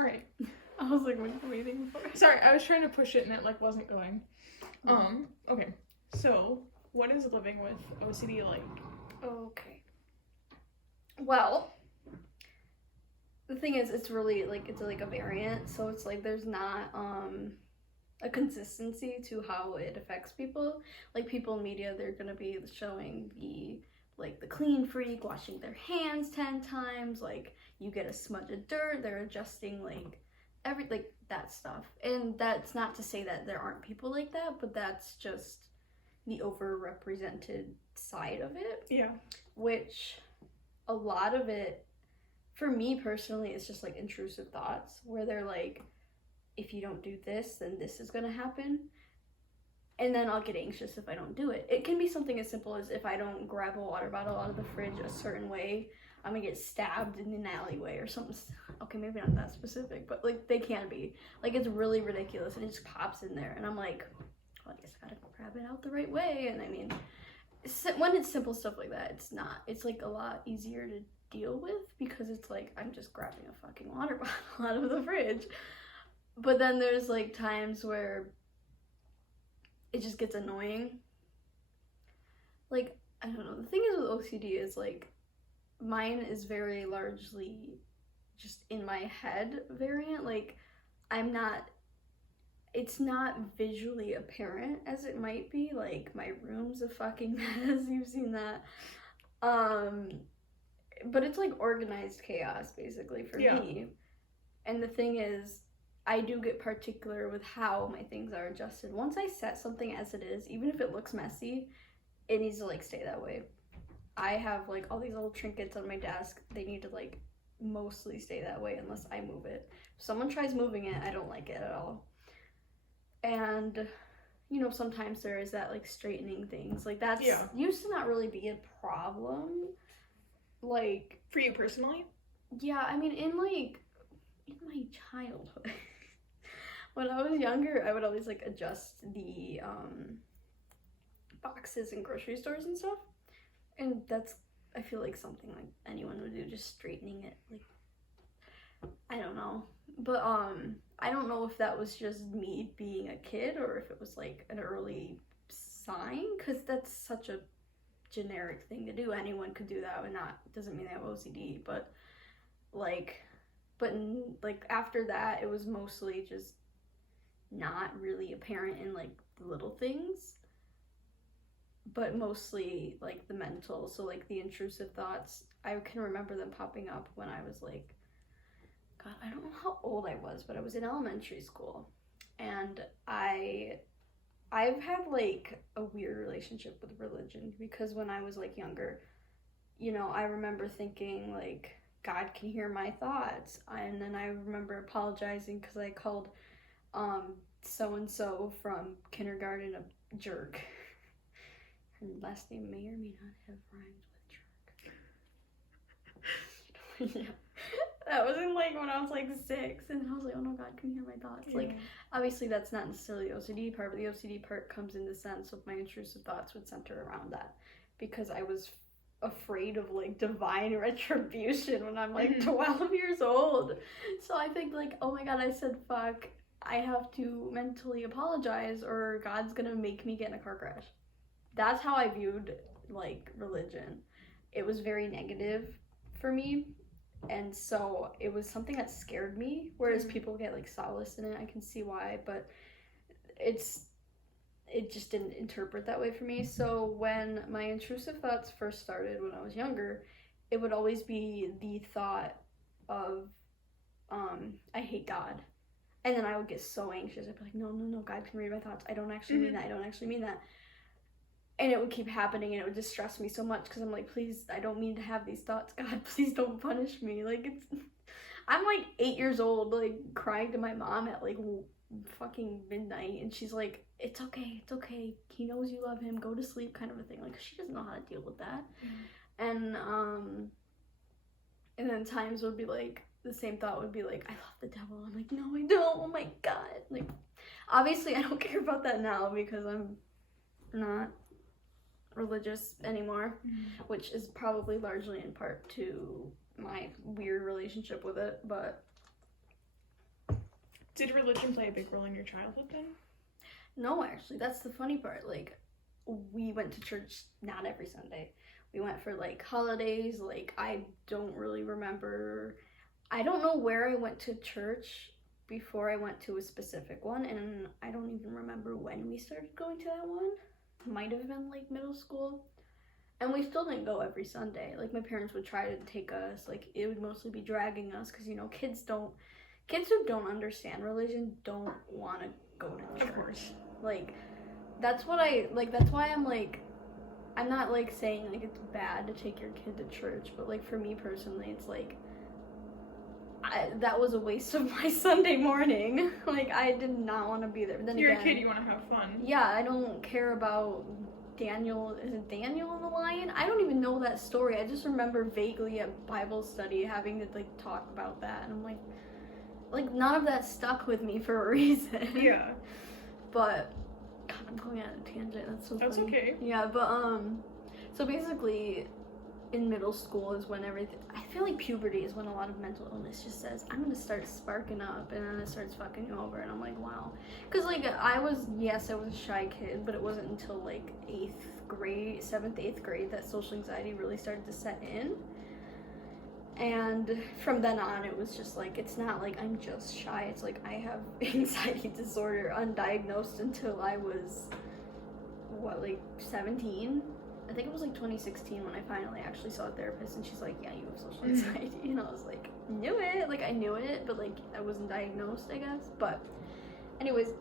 Alright. I was like, what are you thinking for? Sorry, I was trying to push it and it like wasn't going. Okay. So, what is living with OCD like? Okay. Well, the thing is, it's really like it's like a variant, so it's like there's not a consistency to how it affects people. Like people in media, they're gonna be showing the clean freak washing their hands 10 times, like you get a smudge of dirt, they're adjusting like that stuff. And that's not to say that there aren't people like that, but that's just the overrepresented side of it. Yeah. Which a lot of it, for me personally, is just like intrusive thoughts where they're like, if you don't do this, then this is gonna happen. And then I'll get anxious if I don't do it. It can be something as simple as if I don't grab a water bottle out of the fridge a certain way, I'm gonna get stabbed in an alleyway or something. Okay, maybe not that specific, but like they can be. Like it's really ridiculous and it just pops in there. And I'm like, well, I guess I gotta grab it out the right way. And I mean, when it's simple stuff like that, it's not. It's like a lot easier to deal with because it's like I'm just grabbing a fucking water bottle out of the fridge. But then there's like times where it just gets annoying. Like, I don't know. The thing is with OCD is like mine is very largely just in my head variant. Like it's not visually apparent as it might be. Like my room's a fucking mess. You've seen that. But it's like organized chaos basically for me. And the thing is, I do get particular with how my things are adjusted. Once I set something as it is, even if it looks messy, it needs to like stay that way. I have like all these little trinkets on my desk. They need to like mostly stay that way unless I move it. If someone tries moving it, I don't like it at all. And you know, sometimes there is that like straightening things. Like that's used to not really be a problem. Like for you personally? Yeah, I mean in my childhood. When I was younger, I would always like adjust the boxes in grocery stores and stuff. And that's, I feel like something like anyone would do, just straightening it. Like, I don't know. But I don't know if that was just me being a kid or if it was like an early sign, because that's such a generic thing to do. Anyone could do that, and doesn't mean they have OCD, but after that, it was mostly just not really apparent in like the little things, but mostly like the mental. So like the intrusive thoughts, I can remember them popping up when I was like, God, I don't know how old I was, but I was in elementary school, and I've had like a weird relationship with religion, because when I was like younger, you know, I remember thinking like, God can hear my thoughts. And then I remember apologizing because I called so-and-so from kindergarten a jerk. Her last name may or may not have rhymed with jerk. Yeah. That was in like when I was like 6, and I was like, oh no, God can hear my thoughts. Yeah. Like, obviously that's not necessarily the OCD part, but the OCD part comes in the sense of my intrusive thoughts would center around that, because I was afraid of like divine retribution when I'm like 12 years old. So I think like, oh my God, I said fuck, I have to mentally apologize or God's gonna make me get in a car crash. That's how I viewed like religion. It was very negative for me, and so it was something that scared me, whereas people get like solace in it. I can see why, but it just didn't interpret that way for me. So when my intrusive thoughts first started when I was younger, it would always be the thought of, I hate God. And then I would get so anxious. I'd be like, no, God can read my thoughts. I don't actually mean that. I don't actually mean that. And it would keep happening, and it would distress me so much, because I'm like, please, I don't mean to have these thoughts. God, please don't punish me. Like, I'm like 8 years old, like crying to my mom at like fucking midnight, and she's like, it's okay, he knows you love him, go to sleep, kind of a thing. Like, she doesn't know how to deal with that. And then times would be like, the same thought would be like, I love the devil. I'm like, no, I don't. Oh my God. Like, obviously I don't care about that now because I'm not religious anymore, which is probably largely in part to my weird relationship with it. But Did religion play a big role in your childhood then? No, actually, that's the funny part. Like, we went to church not every Sunday. We went for, like, holidays. Like, I don't really remember. I don't know where I went to church before I went to a specific one, and I don't even remember when we started going to that one. Might have been, like, middle school. And we still didn't go every Sunday. Like, my parents would try to take us. Like, it would mostly be dragging us because, you know, kids who don't understand religion don't want to go to church. Of course. Like, that's why I'm, like, I'm not, like, saying, like, it's bad to take your kid to church, but, like, for me personally, it's, like, that was a waste of my Sunday morning. Like, I did not want to be there. But then You're again, a kid, you want to have fun. Yeah, I don't care about Daniel. Is it Daniel and the lion? I don't even know that story. I just remember vaguely at Bible study having to, like, talk about that, and I'm like, none of that stuck with me for a reason. Yeah. But, God, I'm going on a tangent. That's so funny. That's okay. Yeah, but, so basically, in middle school is when I feel like puberty is when a lot of mental illness just says, I'm gonna start sparking up, and then it starts fucking you over, and I'm like, wow. Because, like, I was a shy kid, but it wasn't until, like, 7th, 8th grade that social anxiety really started to set in. And from then on, it was just, like, it's not like I'm just shy. It's like I have anxiety disorder undiagnosed until I was, 17? I think it was, like, 2016 when I finally actually saw a therapist, and she's like, yeah, you have social anxiety. And I was like, knew it. Like, I knew it, but, like, I wasn't diagnosed, I guess. But anyways,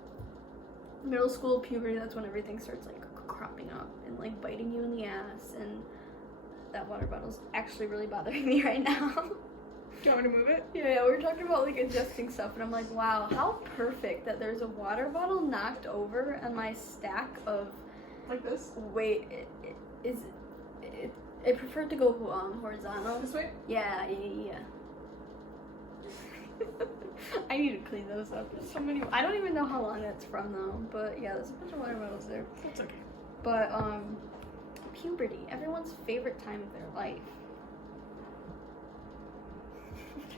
middle school, puberty, that's when everything starts, like, cropping up and, like, biting you in the ass, and that water bottle's actually really bothering me right now. Do you want me to move it? Yeah, we were talking about, like, adjusting stuff, and I'm like, wow, how perfect that there's a water bottle knocked over on my stack of... Like this? Wait, it preferred to go horizontal. This way? Yeah. I need to clean those up. There's so many. I don't even know how long that's from, though, but yeah, there's a bunch of water bottles there. That's okay. But, puberty, everyone's favorite time of their life.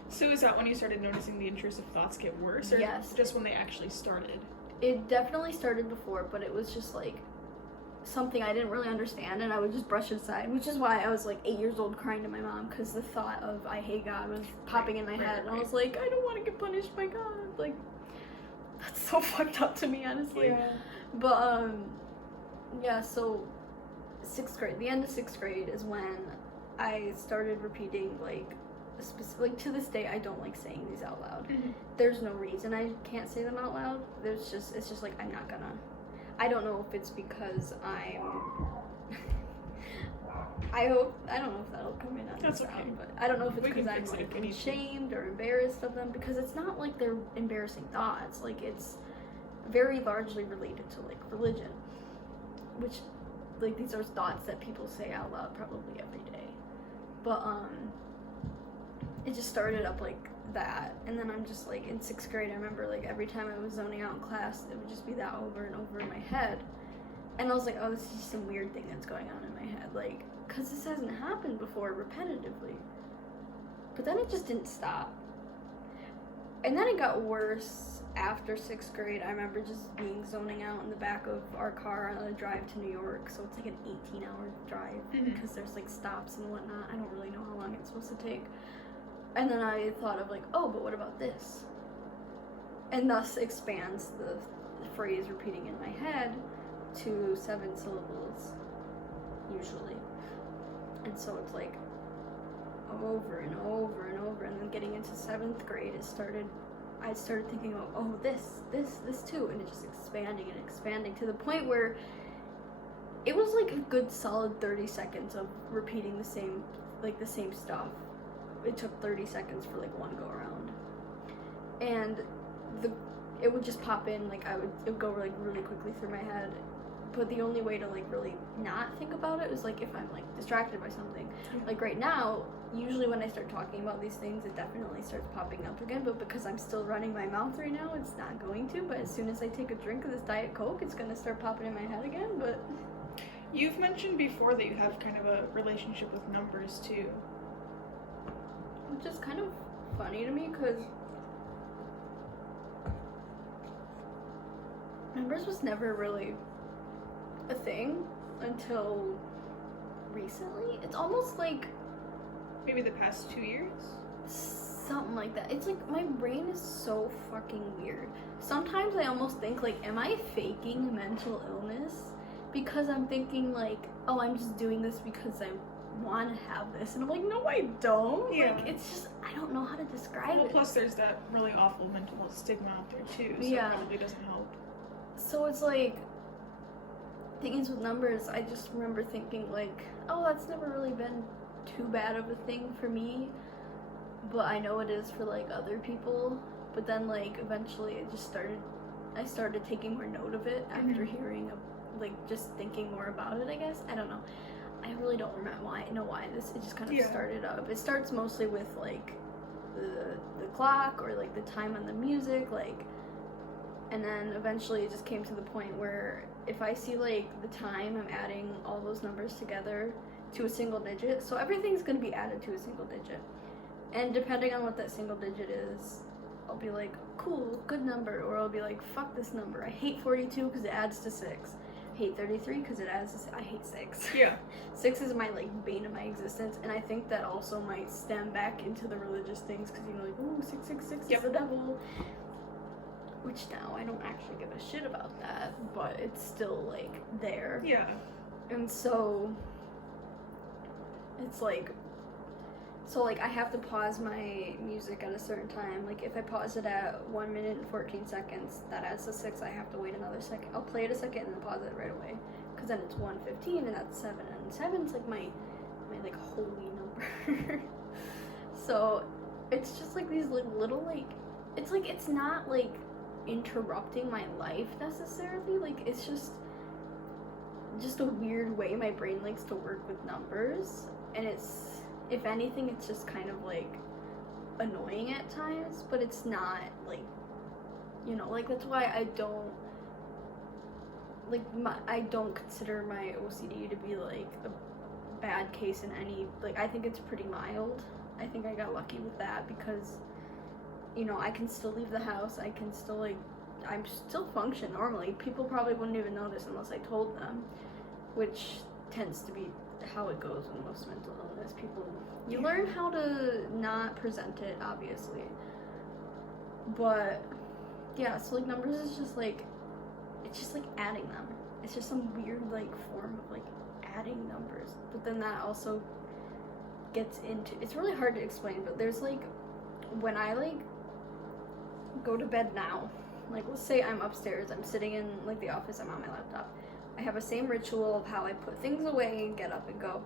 So is that when you started noticing the intrusive thoughts get worse? Or Yes. just when they actually started? It definitely started before, but it was just, like, something I didn't really understand, and I would just brush it aside, which is why I was, like, 8 years old crying to my mom, because the thought of I hate God was popping in my head, and I was like, I don't want to get punished by God. Like, that's so fucked up to me, honestly. Yeah. But, yeah, so 6th grade, the end of 6th grade is when I started repeating, like, to this day, I don't like saying these out loud. Mm-hmm. There's no reason I can't say them out loud. It's just like, I'm not gonna. I don't know if it's because I don't know if that'll come in on the sound, okay. but I don't know if it's We can because I'm, fix it like, if we need to. ashamed or embarrassed of them, because it's not like they're embarrassing thoughts. Like, it's very largely related to, like, religion, which, like, these are thoughts that people say out loud probably every day. But, it just started up like that, and then I'm just, like, in 6th grade, I remember, like, every time I was zoning out in class, it would just be that over and over in my head, and I was like, oh, this is just some weird thing that's going on in my head, like, because this hasn't happened before repetitively. But then it just didn't stop, and then it got worse after 6th grade. I remember just being zoning out in the back of our car on a drive to New York, so it's like an 18-hour drive, because there's, like, stops and whatnot. I don't really know how long it's supposed to take. And then I thought of, like, oh, but what about this? And thus expands the phrase repeating in my head to 7 syllables, usually. And so it's like over and over and over. And then getting into 7th grade, I started thinking about, oh, this too. And it just expanding and expanding to the point where it was like a good solid 30 seconds of repeating the same stuff. It took 30 seconds for, like, one go around, and it would just pop in, like, it would go, like, really quickly through my head, but the only way to, like, really not think about it is, like, if I'm, like, distracted by something. Like, right now, usually when I start talking about these things, it definitely starts popping up again, but because I'm still running my mouth right now, it's not going to. But as soon as I take a drink of this Diet Coke, it's gonna start popping in my head again. But You've mentioned before that you have kind of a relationship with numbers too. which is kind of funny to me, because numbers was never really a thing until recently. It's almost like Maybe the past 2 years? something like that. It's like my brain is so fucking weird. Sometimes I almost think like, am I faking mental illness? Because I'm thinking like, oh, I'm just doing this because I want to have this, and I'm like, no, I don't. Yeah. Like, it's just, I don't know how to describe Well, it. plus there's that really awful mental health stigma out there too, so Yeah. it probably doesn't help. So it's like, things with numbers, I just remember thinking like, oh, that's never really been too bad of a thing for me, but I know it is for like other people. But then like eventually I started taking more note of it after hearing like just thinking more about it, I guess. I don't know. I really don't remember why it just kind of started up. It starts mostly with like the clock or like the time on the music, like, and then eventually it just came to the point where if I see like the time, I'm adding all those numbers together to a single digit. So everything's gonna be added to a single digit. And depending on what that single digit is, I'll be like, cool, good number. Or I'll be like, fuck this number. I hate 42 because it adds to 6. I hate 33 because it adds to I hate 6. Yeah. 6 is my like bane of my existence. And I think that also might stem back into the religious things because, you know, like, ooh, 666 is the devil. Which now I don't actually give a shit about that, but it's still like there. Yeah. And so it's like, so like I have to pause my music at a certain time. Like if I pause it at 1 minute and 14 seconds, that adds to 6. I have to wait another second. I'll play it a second and then pause it right away, because then it's 1:15 and that's 7, and 7's like my like holy number. So it's just like these like little like, it's like, it's not like interrupting my life necessarily, like it's just a weird way my brain likes to work with numbers, and it's, if anything, it's just kind of like annoying at times, but it's not like, you know, like that's why I don't like I don't consider my OCD to be like a bad case in any, like I think it's pretty mild. I think I got lucky with that because, you know, I can still leave the house, I can still like, I'm still function normally. People probably wouldn't even notice unless I told them, which tends to be how it goes with most mental illness. People, you learn how to not present it, obviously. But yeah, so like numbers is just like, it's just like adding them. It's just some weird like form of like adding numbers. But then that also gets into, it's really hard to explain, but there's like, when I like go to bed now, like let's say I'm upstairs, I'm sitting in like the office, I'm on my laptop, I have a same ritual of how I put things away and get up and go.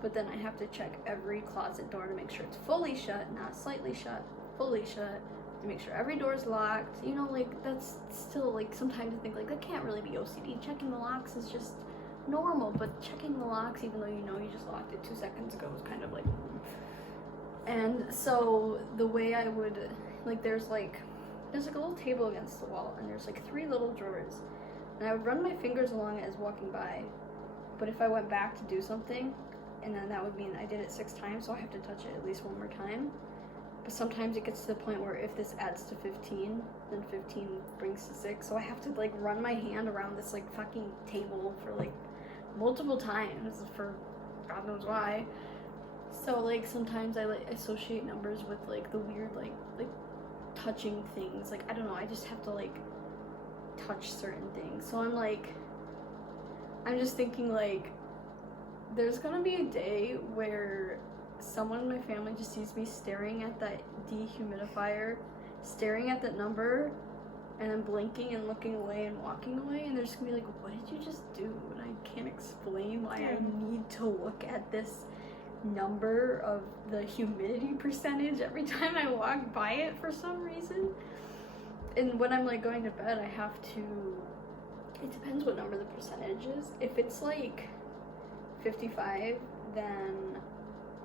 But then I have to check every closet door to make sure it's fully shut, not slightly shut, fully shut, to make sure every door's locked. You know, like that's still like, sometimes I think like that can't really be OCD. Checking the locks is just normal, but checking the locks even though you know you just locked it 2 seconds ago is kind of like, and so the way I would, like there's like a little table against the wall, and there's like 3 little drawers, and I would run my fingers along it as walking by, but if I went back to do something, and then that would mean I did it 6 times, so I have to touch it at least 1 more time. But sometimes it gets to the point where if this adds to 15, then 15 brings to 6, so I have to like run my hand around this like fucking table for like multiple times for God knows why. So like sometimes I like associate numbers with like the weird like touching things. Like I don't know, I just have to like touch certain things. So I'm just thinking like there's gonna be a day where someone in my family just sees me staring at that dehumidifier, staring at that number, and then blinking and looking away and walking away, and they're just gonna be like, what did you just do? And I can't explain why I need to look at this number of the humidity percentage every time I walk by it for some reason. And when I'm like going to bed, I have to, it depends what number the percentage is. If it's like 55, then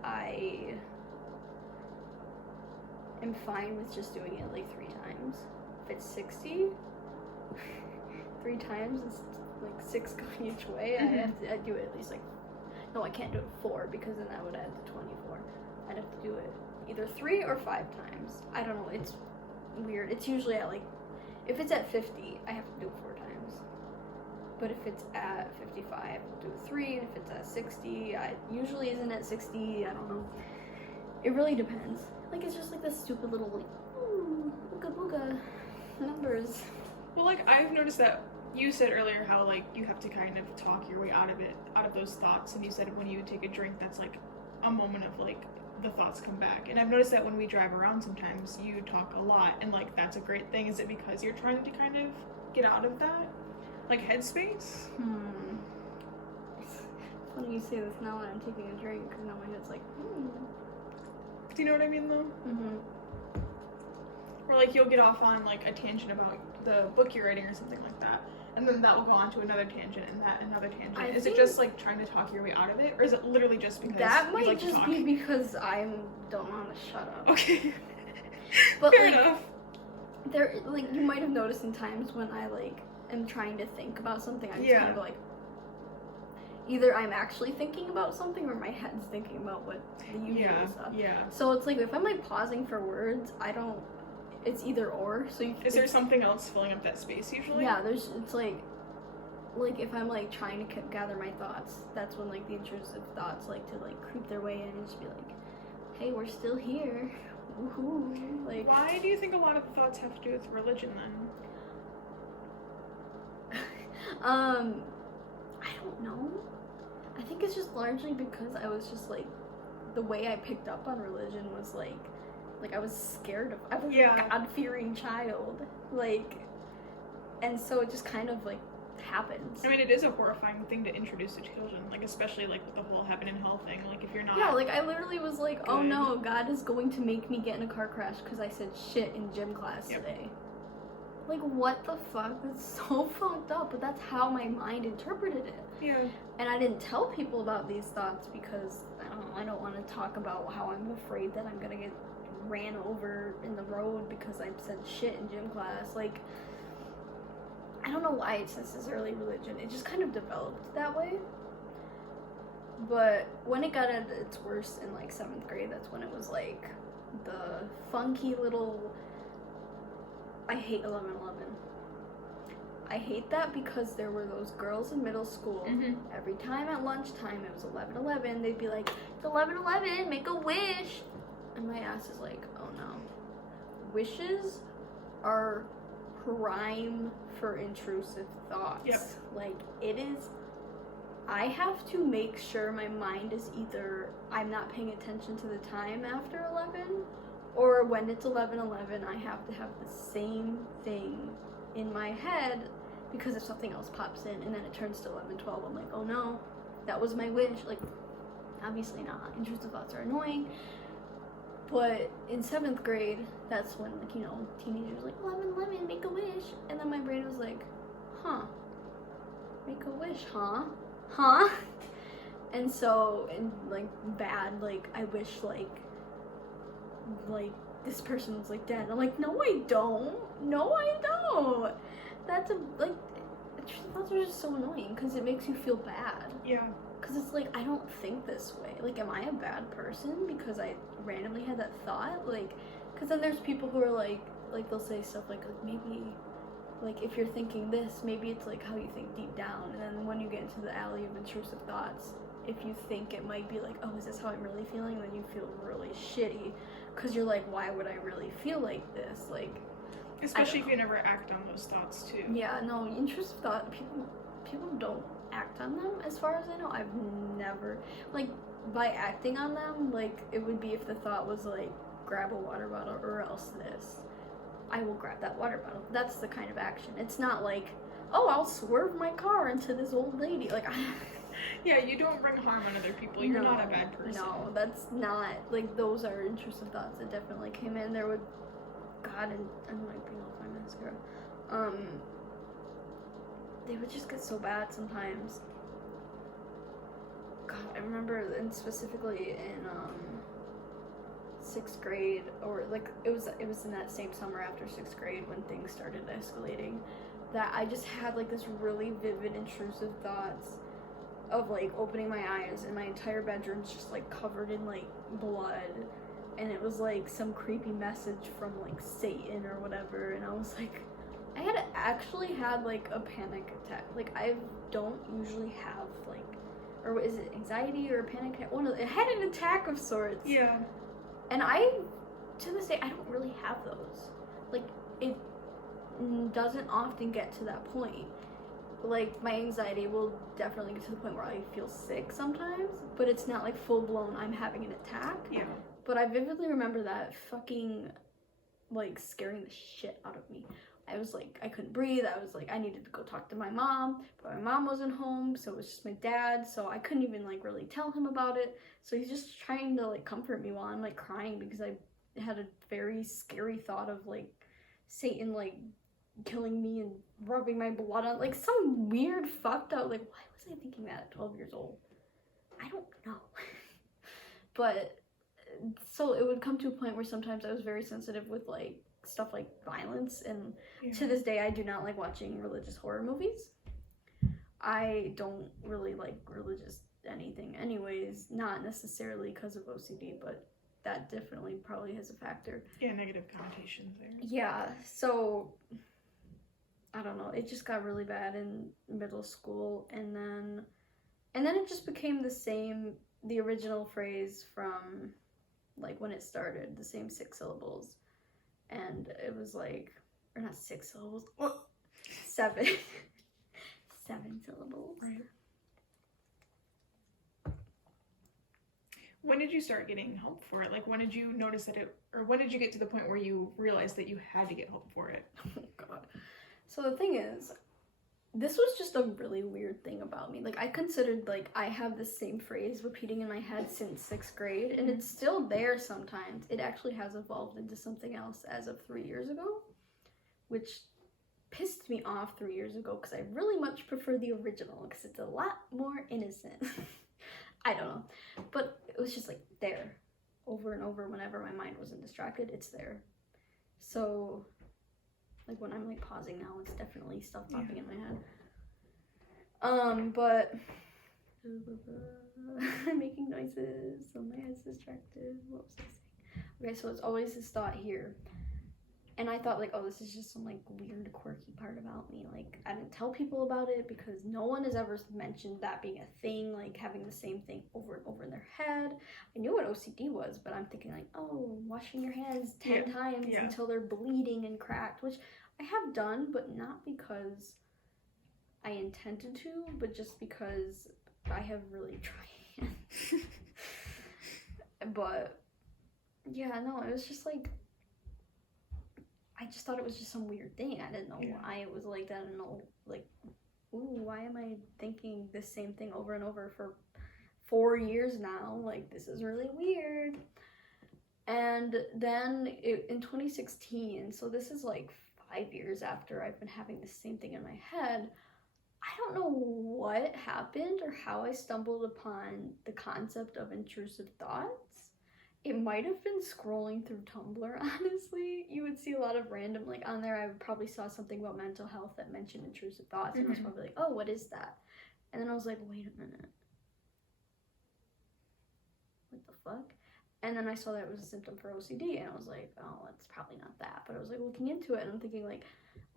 I am fine with just doing it like 3 times. If it's 60, 3 times is like 6 going each way. I do it at least like, no, I can't do it 4 because then that would add to 24. I'd have to do it either 3 or 5 times. I don't know, it's weird. It's usually at like If it's at 50, I have to do it 4 times. But if it's at 55, I'll do it 3. And if it's at 60, I usually isn't at 60. I don't know. It really depends. Like, it's just like this stupid little, like, ooh, booga booga numbers. Well, like, I've noticed that you said earlier how, like, you have to kind of talk your way out of those thoughts. And you said when you take a drink, that's, like, a moment of, like, the thoughts come back. And I've noticed that when we drive around sometimes, you talk a lot. And, like, that's a great thing. Is it because you're trying to kind of get out of that, like, headspace? It's funny you say this now when I'm taking a drink, because now my head's like, Do you know what I mean, though? Mm-hmm. Or, like, you'll get off on, like, a tangent about the book you're writing or something like that. And then that will go on to another tangent and that another tangent. Is it just, like, trying to talk your way out of it? Or is it literally just because that might you like just to talk? be because I don't want to shut up. Okay. But, Fair like, enough. There, like, you might have noticed in times when I, like, am trying to think about something, I just kind of go, like, either I'm actually thinking about something or my head's thinking about what the usual stuff. Yeah. So it's like, if I'm, like, pausing for words, it's either or. So Is there something else filling up that space usually? Yeah, it's like if I'm, like, trying to gather my thoughts, that's when, like, the intrusive thoughts like to, like, creep their way in and just be like, hey, we're still here. Woohoo. Like, why do you think a lot of the thoughts have to do with religion then? I don't know. I think it's just largely because I was just, like, the way I picked up on religion was, like I was scared of, I was a God-fearing child, like, and so it just kind of, like, happens. I mean, it is a horrifying thing to introduce to children, like, especially, like, with the whole heaven and hell thing, like, if you're not... Yeah, like, I literally was like, oh no, God is going to make me get in a car crash because I said shit in gym class today. Like, what the fuck? That's so fucked up, but that's how my mind interpreted it. Yeah. And I didn't tell people about these thoughts because, I don't want to talk about how I'm afraid that I'm gonna get ran over in the road because I said shit in gym class. Like, I don't know why it's necessarily religion. It just kind of developed that way. But when it got at its worst in, like, 7th grade, that's when it was, like, the funky little... I hate 11:11. I hate that because there were those girls in middle school. Mm-hmm. Every time at lunchtime it was 11:11, they'd be like, it's 11:11, make a wish. And my ass is like, oh no. Wishes are prime for intrusive thoughts. Yep. Like, it is, I have to make sure my mind is either I'm not paying attention to the time after 11, or when it's 11:11, I have to have the same thing in my head, because if something else pops in and then it turns to 11:12, I'm like, oh no, that was my wish. Like, obviously not. Intrusive thoughts are annoying. But in 7th grade, that's when, like, you know, teenagers like, 11:11, make a wish. And then my brain was like, huh, make a wish, huh? And so, and, like, bad, like, I wish, like, this person's, like, dead. I'm like, no, I don't. That's like, thoughts are just so annoying because it makes you feel bad. Yeah. Because it's like, I don't think this way. Like, am I a bad person because I randomly had that thought? Like, because then there's people who are like they'll say stuff like maybe, like, if you're thinking this, maybe it's like how you think deep down. And then when you get into the alley of intrusive thoughts, if you think it might be like, oh, is this how I'm really feeling? Then you feel really shitty because you're like, why would I really feel like this? Like, especially if you never act on those thoughts too. Yeah, no, intrusive thought, people don't act on them, as far as I know. I've never, like, by acting on them, like, it would be if the thought was like, grab a water bottle or else this. I will grab that water bottle. That's the kind of action. It's not like, oh, I'll swerve my car into this old lady. Like, yeah, you don't bring harm on other people. You're not a bad person. No, that's not, like, those are intrusive thoughts that definitely came in. There would, God, and I'm like being off my mascara. They would just get so bad sometimes. God, I remember, and specifically in 6th grade, or like it was in that same summer after 6th grade when things started escalating, that I just had like this really vivid intrusive thoughts of like opening my eyes and my entire bedroom's just like covered in like blood, and it was like some creepy message from like Satan or whatever, and I was like, I had actually had like a panic attack. Like I don't usually have like, or is it anxiety or a panic attack? One of it had an attack of sorts. Yeah. And I, to this day, I don't really have those. Like it doesn't often get to that point. Like my anxiety will definitely get to the point where I feel sick sometimes, but it's not like full blown I'm having an attack. Yeah. But I vividly remember that fucking like scaring the shit out of me. I was like, I couldn't breathe. I was like, I needed to go talk to my mom, but my mom wasn't home, so it was just my dad, so I couldn't even like really tell him about it. So he's just trying to like comfort me while I'm like crying because I had a very scary thought of like Satan like killing me and rubbing my blood on like some weird fucked up, like why was I thinking that at 12 years old? I don't know. But so it would come to a point where sometimes I was very sensitive with like stuff like violence, and to this day I do not like watching religious horror movies. I don't really like religious anything anyways, not necessarily because of OCD, but that definitely probably has a factor. Yeah, negative connotations there. Yeah, so I don't know, it just got really bad in middle school, and then it just became the original phrase from like when it started, the same 6 syllables. And it was like, or not 6 syllables, 7. 7 syllables. Right. When did you start getting help for it? Like, when did you notice that or when did you get to the point where you realized that you had to get help for it? Oh, God. So the thing is, this was just a really weird thing about me. Like, I considered, like, I have the same phrase repeating in my head since 6th grade, and it's still there sometimes. It actually has evolved into something else as of 3 years ago, which pissed me off 3 years ago, because I really much prefer the original, because it's a lot more innocent. I don't know. But it was just, like, there, over and over, whenever my mind wasn't distracted, it's there. So like when I'm like pausing now, it's definitely stuff popping in my head. But I'm making noises, so my head's distracted. What was I saying? Okay, so it's always this thought here. And I thought like, oh, this is just some like weird quirky part about me. Like I didn't tell people about it because no one has ever mentioned that being a thing, like having the same thing over and over in their head. I knew what OCD was, but I'm thinking like, oh, washing your hands 10 times until they're bleeding and cracked, which I have done, but not because I intended to, but just because I have really tried. But yeah, no, it was just like, I just thought it was just some weird thing. I didn't know why it was like that. I didn't know, like, ooh, why am I thinking the same thing over and over for 4 years now? Like, this is really weird. And then in 2016, so this is like 5 years after I've been having the same thing in my head, I don't know what happened or how I stumbled upon the concept of intrusive thoughts. It might have been scrolling through Tumblr, honestly. You would see a lot of random, like on there I probably saw something about mental health that mentioned intrusive thoughts, and I was probably like, oh, what is that? And then I was like, wait a minute. What the fuck? And then I saw that it was a symptom for OCD, and I was like, oh, it's probably not that. But I was like looking into it, and I'm thinking like,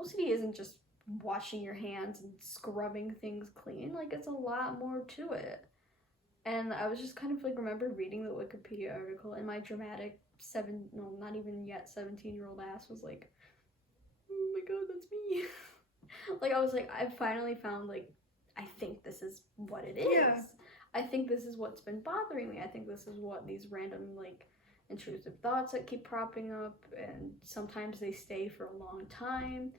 OCD isn't just washing your hands and scrubbing things clean. Like, it's a lot more to it. And I was just kind of like, remember reading the Wikipedia article, and my dramatic 17-year-old ass was like, oh my god, that's me. Like, I was like, I finally found, like, I think this is what it is. Yeah. I think this is what's been bothering me. I think this is what these random, like, intrusive thoughts that keep propping up, and sometimes they stay for a long time.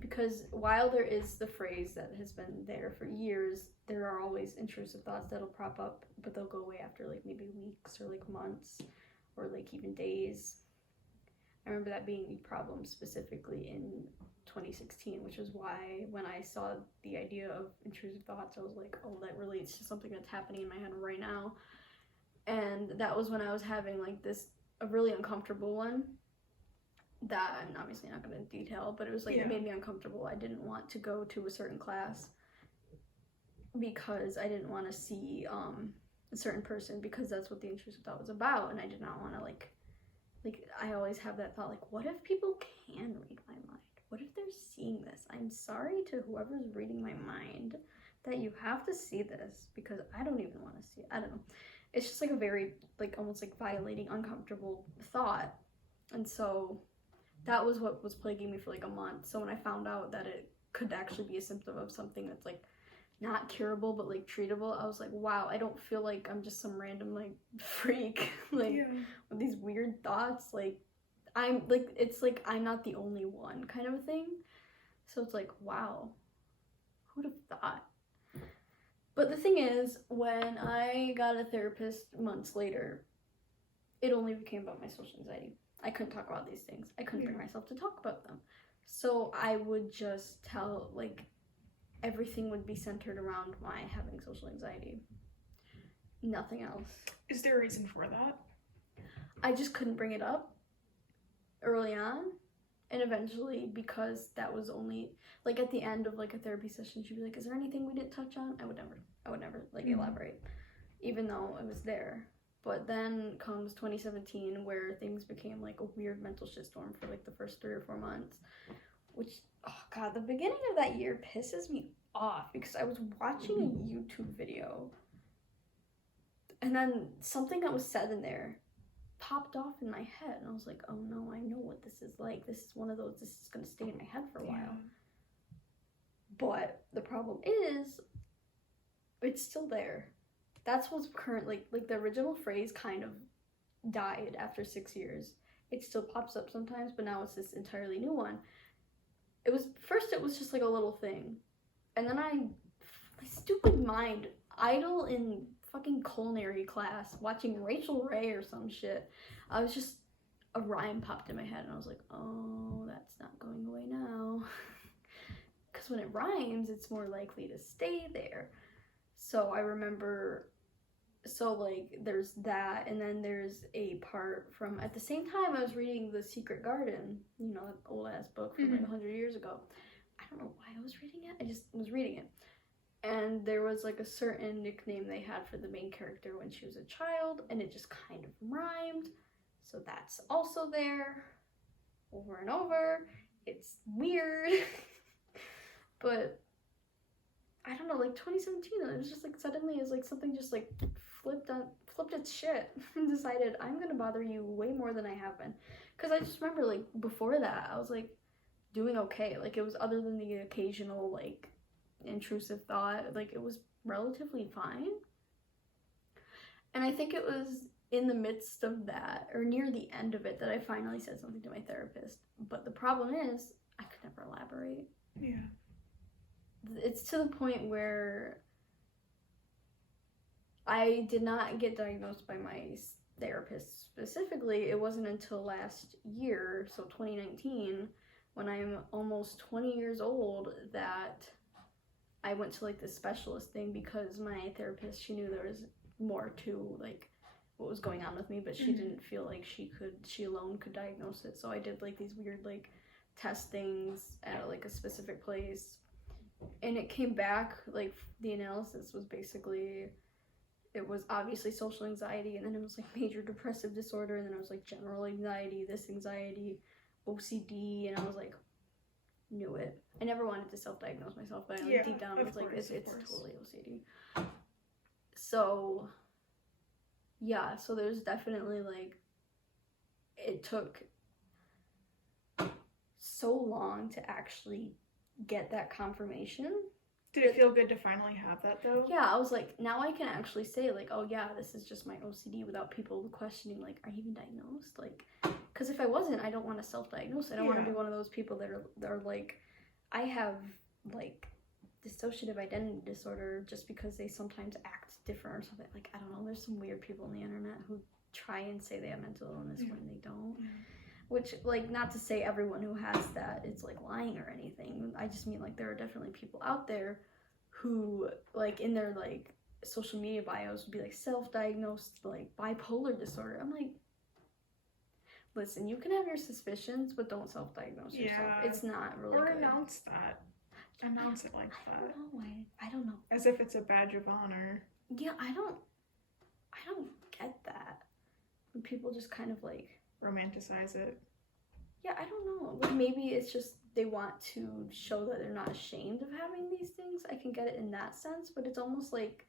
Because while there is the phrase that has been there for years, there are always intrusive thoughts that'll prop up, but they'll go away after like maybe weeks or like months or like even days. I remember that being a problem specifically in 2016, which is why when I saw the idea of intrusive thoughts, I was like, oh, that relates to something that's happening in my head right now. And that was when I was having like a really uncomfortable one that I'm obviously not going to detail, but it was like, it made me uncomfortable. I didn't want to go to a certain class because I didn't want to see a certain person, because that's what the intrusive thought was about, and I did not want to like I always have that thought, like, what if people can read my mind? What if there's seeing this. I'm sorry to whoever's reading my mind that you have to see this, because I don't even want to see it. I don't know. It's just like a very, like, almost like violating, uncomfortable thought. And so that was what was plaguing me for like a month. So when I found out that it could actually be a symptom of something that's like not curable but like treatable, I was like, wow, I don't feel like I'm just some random like freak like with these weird thoughts. Like I'm like, it's like I'm not the only one kind of a thing. So it's like, wow, who'd have thought? But the thing is, when I got a therapist months later, it only became about my social anxiety. I couldn't talk about these things. I couldn't bring myself to talk about them. So I would just tell, like, everything would be centered around my having social anxiety. Nothing else. Is there a reason for that? I just couldn't bring it up early on. And eventually, because that was only, like, at the end of, like, a therapy session, she'd be like, is there anything we didn't touch on? I would never, like, elaborate, even though it was there. But then comes 2017, where things became, like, a weird mental shitstorm for, like, the first 3 or 4 months, which, oh, God, the beginning of that year pisses me off, because I was watching a YouTube video, and then something that was said in there popped off in my head, and I was like, oh no, I know what this is like. This is one of those, this is gonna stay in my head for a while. But the problem is, it's still there. That's what's current, like the original phrase kind of died after 6 years. It still pops up sometimes, but now it's this entirely new one. It was just like a little thing, and then my stupid mind idle in fucking culinary class watching Rachel Ray or some shit. I was just, a rhyme popped in my head and I was like, oh, that's not going away now. Because when it rhymes, it's more likely to stay there. So I remember, so like there's that, and then there's a part from, at the same time I was reading The Secret Garden, you know, an old ass book from like 100 years ago. I don't know why I was reading it, I just was reading it. And there was like a certain nickname they had for the main character when she was a child, and it just kind of rhymed. So that's also there over and over. It's weird. But I don't know, like 2017, it was just like suddenly it was like something just like flipped its shit and decided I'm gonna bother you way more than I have been. Because I just remember like before that I was like doing okay. Like it was, other than the occasional like intrusive thought, like it was relatively fine. And I think it was in the midst of that, or near the end of it, that I finally said something to my therapist. But the problem is I could never elaborate. Yeah. It's to the point where I did not get diagnosed by my therapist specifically. It wasn't until last year, so 2019, when I'm almost 20 years old, that I went to like this specialist thing, because my therapist, she knew there was more to like what was going on with me, but she didn't feel like she alone could diagnose it. So I did like these weird like test things at like a specific place, and it came back, like the analysis was basically, it was obviously social anxiety, and then it was like major depressive disorder, and then it was like general anxiety, this anxiety, O.C.D, and I was like, knew it. I never wanted to self-diagnose myself, but I deep down I was like, it's totally O.C.D. So yeah, so there's definitely like, it took so long to actually get that confirmation. Did it feel good to finally have that though? Yeah, I was like, now I can actually say like, oh yeah, this is just my OCD, without people questioning like, are you even diagnosed? Like, because if I wasn't, I don't want to self-diagnose. I don't want to be one of those people that are like, I have like dissociative identity disorder just because they sometimes act different or something. Like, I don't know, there's some weird people on the internet who try and say they have mental illness when they don't. Which, like, not to say everyone who has that is like lying or anything. I just mean like there are definitely people out there who like in their like social media bios would be like self-diagnosed like bipolar disorder. I'm like, listen, you can have your suspicions, but don't self-diagnose yourself. It's not really good. Announce that. Announce it like that. I don't know. As if it's a badge of honor. Yeah, I don't get that. When people just kind of like romanticize it. Yeah, I don't know. Like maybe it's just they want to show that they're not ashamed of having these things. I can get it in that sense, but it's almost like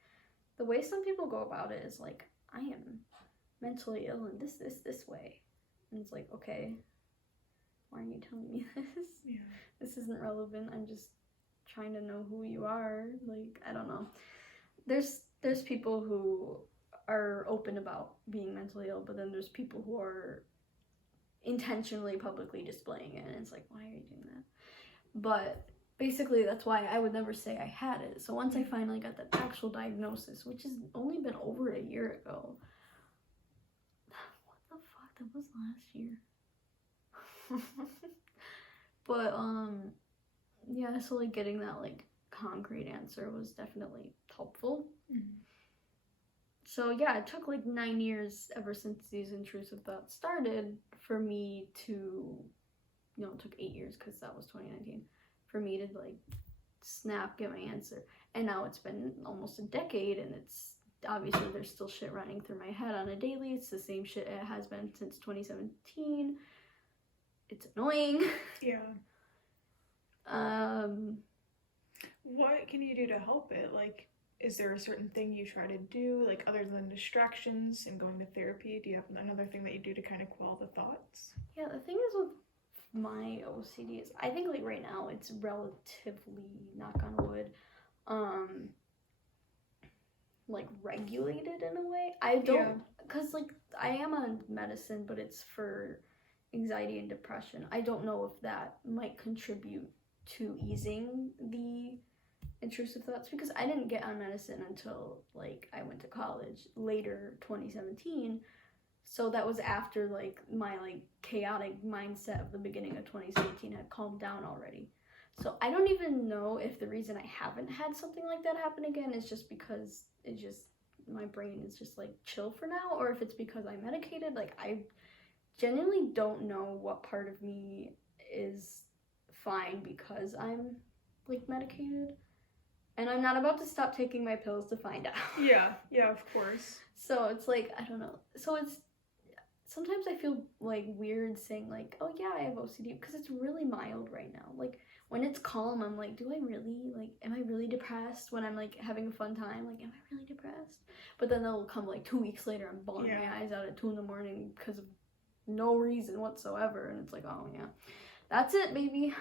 the way some people go about it is like, I am mentally ill in this way. And it's like, okay, why are you telling me this? Yeah. This isn't relevant. I'm just trying to know who you are. Like, I don't know. There's people who are open about being mentally ill, but then there's people who are intentionally publicly displaying it, and it's like, why are you doing that? But basically that's why I would never say I had it. So once I finally got the actual diagnosis, which has only been over a year ago, what the fuck, that was last year. But yeah, so like getting that like concrete answer was definitely helpful. So yeah, it took like 9 years ever since these intrusive thoughts started for me to, no, it took 8 years because that was 2019, for me to like snap, get my answer. And now it's been almost a decade, and it's obviously there's still shit running through my head on a daily. It's the same shit it has been since 2017. It's annoying. Yeah. What can you do to help it? Like, is there a certain thing you try to do, like, other than distractions and going to therapy? Do you have another thing that you do to kind of quell the thoughts? Yeah, the thing is with my OCD is, I think, like, right now it's relatively, knock on wood, like, regulated in a way. I don't, because, like, I am on medicine, but it's for anxiety and depression. I don't know if that might contribute to easing the intrusive thoughts, because I didn't get on medicine until like I went to college later 2017, so that was after like my like chaotic mindset of the beginning of 2017 had calmed down already. So I don't even know if the reason I haven't had something like that happen again is just because it's just my brain is just like chill for now, or if it's because I'm medicated. Like, I genuinely don't know what part of me is fine because I'm like medicated, and I'm not about to stop taking my pills to find out. Yeah, of course. So it's like, I don't know. So it's, sometimes I feel like weird saying like, oh yeah, I have OCD, because it's really mild right now. Like, when it's calm, I'm like, do I really, like, am I really depressed when I'm like having a fun time? Like, am I really depressed? But then they'll come like 2 weeks later, I'm bawling my eyes out at 2 a.m. because of no reason whatsoever, and it's like, oh yeah, that's it, baby.